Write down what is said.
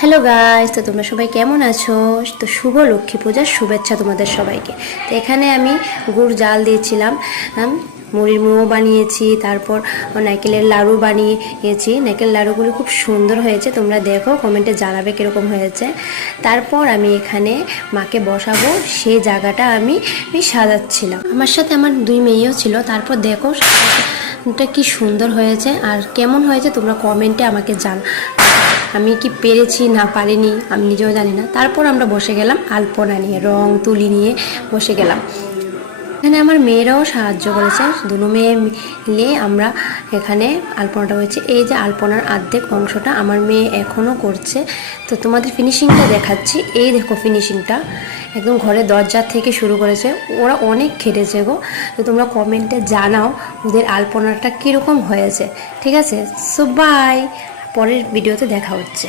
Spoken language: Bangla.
হ্যালো গাইস, তো তোমরা সবাই কেমন আছো? তো শুভ লক্ষ্মী পূজার শুভেচ্ছা তোমাদের সবাইকে। তো এখানে আমি গুড় জাল দিয়েছিলাম, মুড়ির মোয়া বানিয়েছি, তারপর নারকেলের লাড়ু বানিয়েছি। নারকেল লাড়ুগুলো খুব সুন্দর হয়েছে, তোমরা দেখো কমেন্টে জানাবে কীরকম হয়েছে। তারপর আমি এখানে মাকে বসাবো সেই জায়গাটা আমি সাজাচ্ছিলাম। আমার সাথে আমার 2 মেয়েও ছিল। তারপর দেখো এটা কি সুন্দর হয়েছে আর কেমন হয়েছে তোমরা কমেন্টে আমাকে আমি কি পেরেছি না পারিনি আমি নিজেও জানি না। তারপর আমরা বসে গেলাম আলপনা নিয়ে, রং তুলি নিয়ে বসে গেলাম। এখানে আমার মেয়েরাও সাহায্য করেছে, দুটো মেয়ে মিলে আমরা এখানে আলপনাটা হয়েছে। এই যে আলপনার অর্ধেক অংশটা আমার মেয়ে এখনও করছে, তো তোমাদের ফিনিশিংটা দেখাচ্ছি। এই দেখো ফিনিশিংটা একদম ঘরের দরজা থেকে শুরু করেছে, ওরা অনেক খেটেছে গো। তো তোমরা কমেন্টে জানাও ওদের আলপনাটা কীরকম হয়েছে, ঠিক আছে? সো বাই, পরের ভিডিওতে দেখা হচ্ছে।